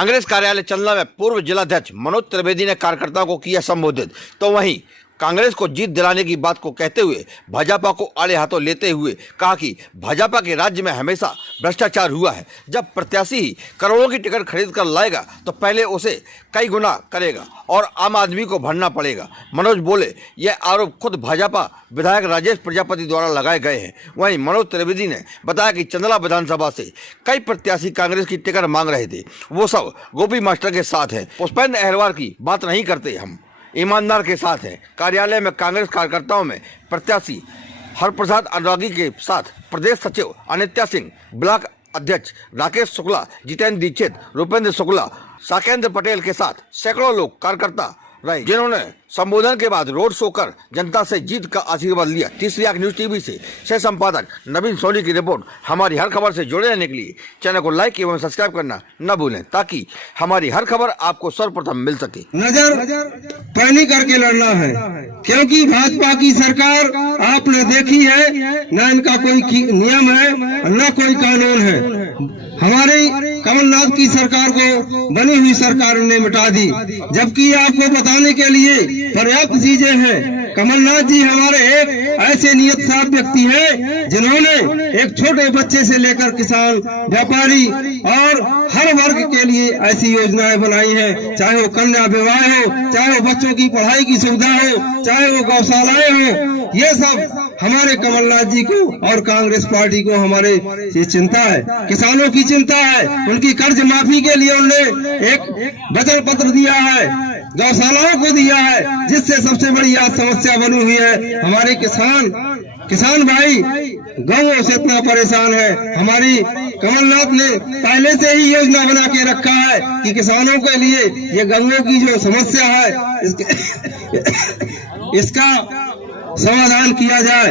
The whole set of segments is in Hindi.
कांग्रेस कार्यालय चंदला में पूर्व जिलाध्यक्ष मनोज त्रिवेदी ने कार्यकर्ताओं को किया संबोधित। तो वहीं कांग्रेस को जीत दिलाने की बात को कहते हुए भाजपा को आड़े हाथों लेते हुए कहा कि भाजपा के राज्य में हमेशा भ्रष्टाचार हुआ है। जब प्रत्याशी ही करोड़ों की टिकट खरीद कर लाएगा तो पहले उसे कई गुना करेगा और आम आदमी को भरना पड़ेगा। मनोज बोले, यह आरोप खुद भाजपा विधायक राजेश प्रजापति द्वारा लगाए गए हैं। वहीं मनोज त्रिवेदी ने बताया कि चंदला विधानसभा से कई प्रत्याशी कांग्रेस की टिकट मांग रहे थे, वो सब गोपी मास्टर के साथ है। पुष्पेंद्र अहरवाल की बात नहीं करते, हम ईमानदार के साथ हैं। कार्यालय में कांग्रेस कार्यकर्ताओं में प्रत्याशी हरप्रसाद अनुरागी के साथ प्रदेश सचिव अनित्या सिंह, ब्लॉक अध्यक्ष राकेश शुक्ला, जितेंद्र दीक्षित, रूपेंद्र शुक्ला, साकेंद्र पटेल के साथ सैकड़ों लोग कार्यकर्ता रहे, जिन्होंने संबोधन के बाद रोड शो कर जनता से जीत का आशीर्वाद लिया। तीसरी आंख न्यूज टीवी से सह संपादक नवीन सोनी की रिपोर्ट। हमारी हर खबर से जुड़े रहने के लिए चैनल को लाइक एवं सब्सक्राइब करना न भूलें, ताकि हमारी हर खबर आपको सर्वप्रथम मिल सके। नजर पैनी करके लड़ना है, क्योंकि भाजपा की सरकार आपने देखी है, न इनका कोई नियम है न कोई कानून है। हमारी कमलनाथ की सरकार को बनी हुई सरकार ने मिटा दी, जबकि आपको बताने के लिए पर्याप्त चीजें हैं। कमलनाथ जी हमारे एक ऐसे नियत साफ व्यक्ति हैं, जिन्होंने एक छोटे बच्चे से लेकर किसान, व्यापारी और हर वर्ग के लिए ऐसी योजनाएं बनाई हैं, चाहे वो कन्या विवाह हो, चाहे वो बच्चों की पढ़ाई की सुविधा हो, चाहे वो गौशालाएं हो। ये सब हमारे कमलनाथ जी को और कांग्रेस पार्टी को हमारे ये चिंता है, किसानों की चिंता है। उनकी कर्ज माफी के लिए उन्होंने एक वचन पत्र दिया है, गौशालाओं को दिया है, जिससे सबसे बड़ी आज समस्या बनी हुई है। हमारे किसान भाई गौओं से इतना परेशान है। हमारी कमलनाथ ने पहले से ही योजना बना के रखा है कि किसानों के लिए ये गौओं की जो समस्या है इसका समाधान किया जाए।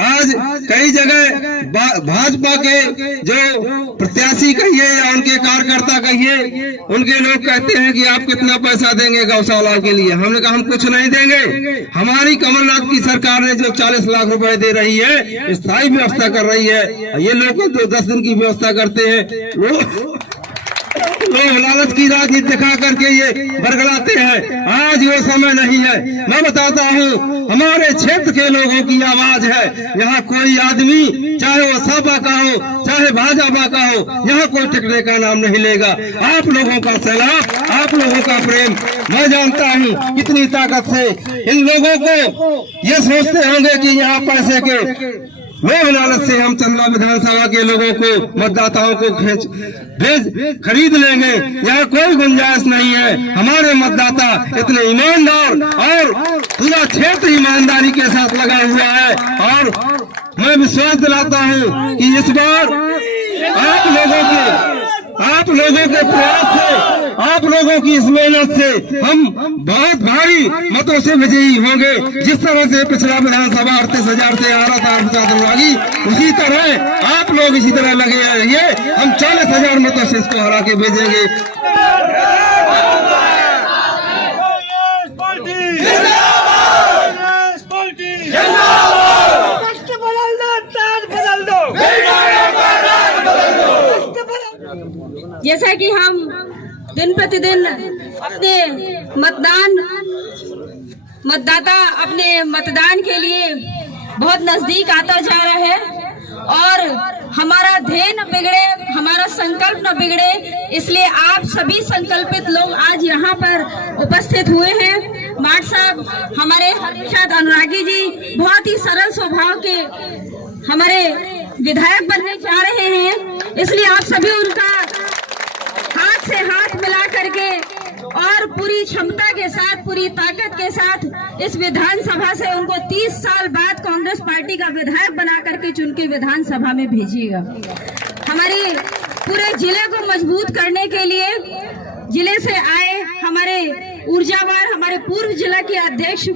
आज कई जगह भाजपा के जो प्रत्याशी कहिए या उनके कार्यकर्ता कहिए, उनके लोग कहते हैं कि आप कितना पैसा देंगे गौशाला के लिए। हमने कहा हम कुछ नहीं देंगे। हमारी कमलनाथ की सरकार ने जो 40 लाख रुपए दे रही है, स्थायी व्यवस्था कर रही है। ये लोग तो 10 दिन की व्यवस्था करते हैं, लोग लालच की राजनीति दिखा करके ये बरगलाते हैं। आज वो समय नहीं है। मैं बताता हूँ, हमारे क्षेत्र के लोगों की आवाज है। यहाँ कोई आदमी, चाहे वो सपा का हो, चाहे भाजपा का हो, यहाँ कोई टिकने का नाम नहीं लेगा। आप लोगों का सैलाब, आप लोगों का प्रेम, मैं जानता हूँ कितनी ताकत से इन लोगों को ये सोचते होंगे कि यहाँ पैसे के लोभ लालच से हम चंदला विधानसभा के लोगों को, मतदाताओं को खरीद लेंगे। यहाँ कोई गुंजाइश नहीं है। हमारे मतदाता इतने ईमानदार और पूरा क्षेत्र ईमानदारी के साथ लगा हुआ है, और मैं विश्वास दिलाता हूँ कि इस बार आप लोगों के प्रयास से, आप लोगों की इस मेहनत से हम बहुत भारी मतों से विजयी होंगे। जिस तरह से पिछला विधानसभा 38,000 से आ रहा था हरप्रसाद अनुरागी, उसी तरह आप लोग इसी तरह लगे रहिए। हम 40,000 मतों से इसको हरा के भेजेंगे। जैसा कि हम दिन प्रतिदिन अपने मतदाता अपने मतदान के लिए बहुत नजदीक आता जा रहा है, और हमारा ध्येय न बिगड़े, हमारा संकल्प न बिगड़े, इसलिए आप सभी संकल्पित लोग आज यहाँ पर उपस्थित हुए हैं। माट साहब हमारे हरप्रसाद अनुरागी जी बहुत ही सरल स्वभाव के हमारे विधायक बनने जा रहे हैं, इसलिए आप सभी उनका हाथ से हाथ मिला करके और पूरी क्षमता के साथ, पूरी ताकत के साथ इस विधानसभा से उनको 30 साल बाद कांग्रेस पार्टी का विधायक बना करके चुन के विधानसभा में भेजिएगा। हमारी पूरे जिले को मजबूत करने के लिए जिले से आए हमारे ऊर्जावान, हमारे पूर्व जिला के अध्यक्ष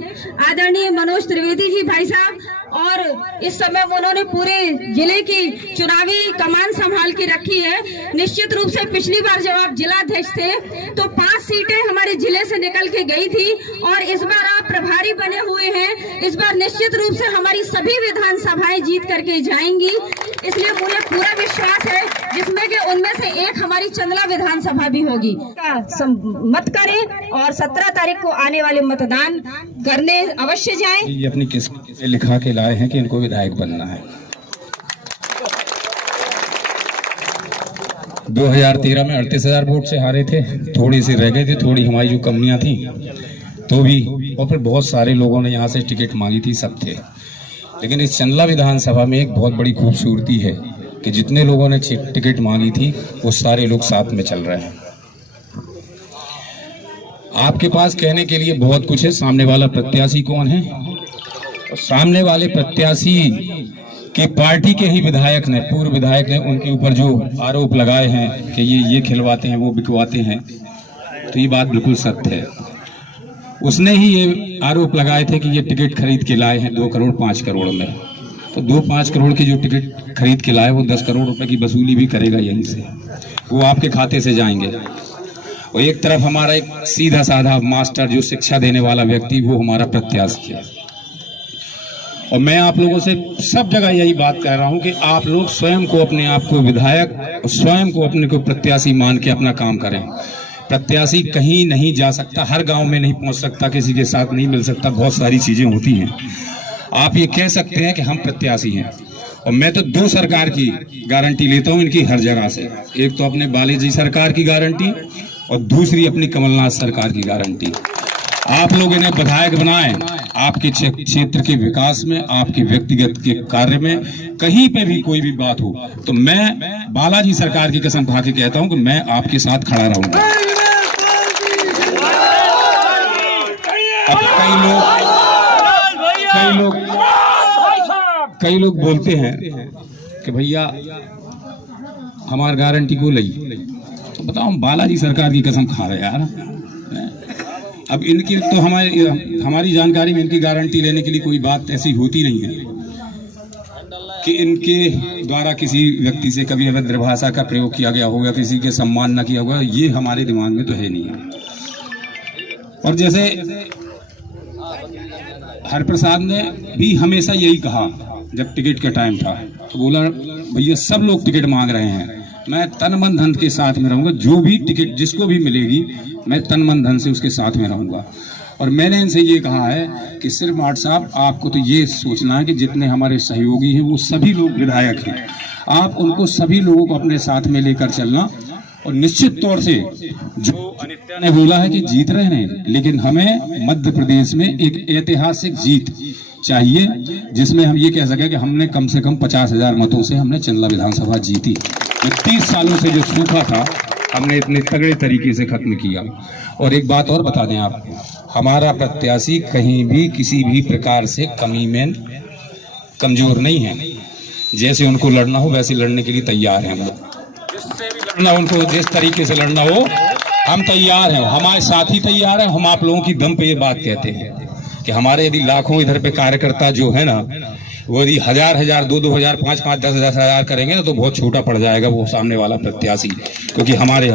आदरणीय मनोज त्रिवेदी जी भाई साहब, और इस समय उन्होंने पूरे जिले की चुनावी कमान संभाल के रखी है। निश्चित रूप से पिछली बार जब आप जिलाध्यक्ष थे तो 5 सीटें हमारे जिले से निकल के गई थी, और इस बार आप प्रभारी बने हुए हैं। इस बार निश्चित रूप से हमारी सभी विधानसभाएं जीत करके जाएंगी। इसलिए मुझे पूरा विश्वास है जिसमें कि उनमें से एक हमारी चंदला विधानसभा भी होगी। मत करें और 17 तारीख को आने वाले मतदान करने अवश्य जाएं। ये अपनी किस्मत से लिखा के लाए हैं कि इनको विधायक बनना है। 2013 में 38,000 वोट से हारे थे, थोड़ी सी रह गए थे, थोड़ी हमारी जो कमियां थी तो भी, और फिर बहुत सारे लोगों ने यहाँ से टिकट मांगी थी, सब थे। लेकिन इस चंदला विधानसभा में एक बहुत बड़ी खूबसूरती है कि जितने लोगों ने टिकट मांगी थी वो सारे लोग साथ में चल रहे हैं। आपके पास कहने के लिए बहुत कुछ है। सामने वाला प्रत्याशी कौन है? और सामने वाले प्रत्याशी की पार्टी के ही विधायक ने, पूर्व विधायक ने उनके ऊपर जो आरोप लगाए हैं कि ये खिलवाते हैं, वो बिकवाते हैं, तो ये बात बिल्कुल सत्य है। उसने ही ये आरोप लगाए थे कि ये टिकट खरीद के लाए हैं 2 करोड़ 5 करोड़ में। तो 2-5 करोड़ के जो टिकट खरीद के लाए वो 10 करोड़ रुपए की वसूली भी करेगा यहीं से, वो आपके खाते से जाएंगे। और एक तरफ हमारा एक सीधा साधा मास्टर जो शिक्षा देने वाला व्यक्ति, वो हमारा प्रत्याशी है। और मैं आप लोगों से सब जगह यही बात कह रहा हूं कि आप लोग स्वयं को, अपने आप को विधायक, स्वयं को अपने को प्रत्याशी मान के अपना काम करें। प्रत्याशी कहीं नहीं जा सकता, हर गांव में नहीं पहुंच सकता, किसी के साथ नहीं मिल सकता, बहुत सारी चीजें होती हैं। आप ये कह सकते हैं कि हम प्रत्याशी हैं, और मैं तो 2 सरकार की गारंटी लेता हूं इनकी हर जगह से। एक तो अपने बालाजी सरकार की गारंटी और दूसरी अपनी कमलनाथ सरकार की गारंटी। आप लोग इन्हें विधायक बनाएं, आपके क्षेत्र के विकास में, आपके व्यक्तिगत के कार्य में, कहीं पे भी कोई भी बात हो तो मैं बालाजी सरकार की कसम खा के कहता हूं कि मैं आपके साथ खड़ा रहूंगा। अब कई लोग बोलते हैं कि भैया हमारी गारंटी को लई, तो बताओ हम बालाजी सरकार की कसम खा रहे यार। अब इनकी तो हमारी जानकारी में इनकी गारंटी लेने के लिए कोई बात ऐसी होती नहीं है कि इनके द्वारा किसी व्यक्ति से कभी अभद्र भाषा का प्रयोग किया गया होगा, किसी के सम्मान न किया होगा, ये हमारे दिमाग में तो है नहीं है। और जैसे हरप्रसाद ने भी हमेशा यही कहा जब टिकट का टाइम था, तो बोला भैया सब लोग टिकट मांग रहे हैं, मैं तन मन धन के साथ में रहूंगा, जो भी टिकट जिसको भी मिलेगी मैं तन मन धन से उसके साथ में रहूंगा। और मैंने इनसे ये कहा है कि सिर्फ माट साहब आपको तो ये सोचना है कि जितने हमारे सहयोगी हैं वो सभी लोग विधायक हैं, आप उनको सभी लोगों को अपने साथ में लेकर चलना। और निश्चित तौर से जो अनित्या ने बोला है कि जीत रहे हैं, लेकिन हमें मध्य प्रदेश में एक ऐतिहासिक जीत चाहिए जिसमें हम ये कह सकें कि हमने कम से कम 50,000 मतों से हमने चंदला विधानसभा जीती। 30 सालों से जो सूखा था हमने इतने तगड़े तरीके से खत्म किया। और एक बात और बता दें आपको, हमारा प्रत्याशी कहीं भी किसी भी प्रकार से कमी में कमजोर नहीं है। जैसे उनको लड़ना हो वैसे लड़ने के लिए तैयार हैं हम लोग, जिससे भी लड़ना उनको जिस तरीके से लड़ना हो हम तैयार हैं, हमारे साथी तैयार हैं। हम आप लोगों की दम पे ये बात कहते हैं कि हमारे यदि लाखों इधर पे कार्यकर्ता जो है ना, वो यदि 1,000, 2,000, 5,000, 10,000 करेंगे ना तो बहुत छोटा पड़ जाएगा वो सामने वाला प्रत्याशी, क्योंकि हमारे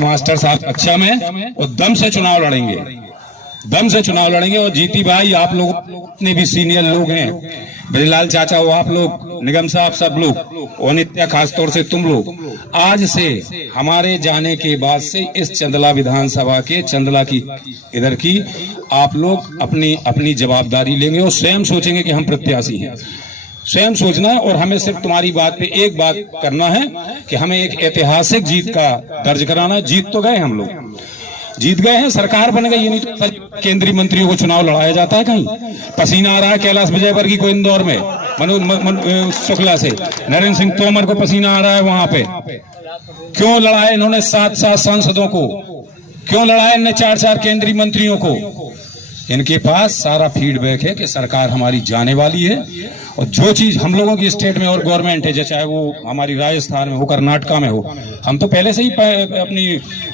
मास्टर साहब अच्छा में और दम से चुनाव लड़ेंगे, दम से चुनाव लड़ेंगे। और जीती भाई आप लोग अपने भी सीनियर लोग हैं, ब्रजलाल चाचा हो, आप लोग, निगम साहब, सब लोग, और नित्या खासतौर से तुम लोग, आज से हमारे जाने के बाद से इस चंदला विधानसभा के चंदला की इधर की आप लोग अपनी जवाबदारी लेंगे और स्वयं सोचेंगे कि हम प्रत्याशी हैं। स्वयं सोचना है और हमें सिर्फ तुम्हारी बात पे एक बात करना है कि हमें एक ऐतिहासिक जीत का दर्ज कराना है। जीत तो गए हम लोग, जीत गए हैं, सरकार बन गई। ये नहीं तो केंद्रीय मंत्रियों को चुनाव लड़ाया जाता है कहीं। पसीना आ रहा है कैलाश विजयवर्गीय को इंदौर में, मनोज शुक्ला से, नरेंद्र सिंह तोमर को पसीना आ रहा है वहां पे। क्यों लड़ाए इन्होंने 7 सांसदों को, क्यों लड़ाए इन्होंने 4 केंद्रीय मंत्रियों को? इनके पास सारा फीडबैक है कि सरकार हमारी जाने वाली है। और जो चीज हम लोगों की स्टेट में और गवर्नमेंट है, चाहे वो हमारी राजस्थान में हो, कर्नाटका में हो, हम तो पहले से ही अपनी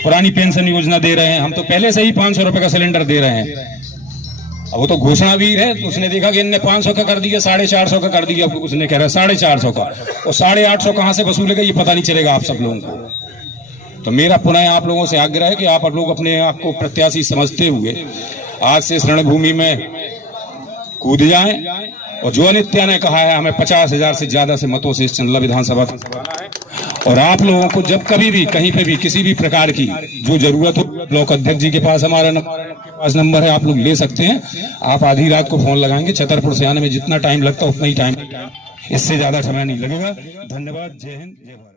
पुरानी पेंशन योजना दे रहे हैं, हम तो पहले से ही 500 रुपए का सिलेंडर दे रहे हैं। अब वो तो घोषणा वीर है, तो उसने देखा कि इनने 500 का कर दिया, 450 का कर दिया, उसने कह रहा है 450 का, और 850 कहां से वसूलेगा ये पता नहीं चलेगा आप सब लोगों को। तो मेरा पुनः आप लोगों से आग्रह है कि आप लोग अपने आप को प्रत्याशी समझते हुए आज से इस रणभूमि में कूद जाएं और जो अनित्या ने कहा है हमें 50,000 से ज्यादा से मतों से इस चंदला विधानसभा को जिताना है। और आप लोगों को जब कभी भी कहीं पे भी किसी भी प्रकार की जो जरूरत हो, ब्लॉक अध्यक्ष जी के पास हमारा नंबर है, आप लोग ले सकते हैं। आप आधी रात को फोन लगाएंगे, छतरपुर से आने में जितना टाइम लगता है उतना ही टाइम, इससे ज्यादा समय नहीं लगेगा। धन्यवाद। जय हिंद, जय भारत।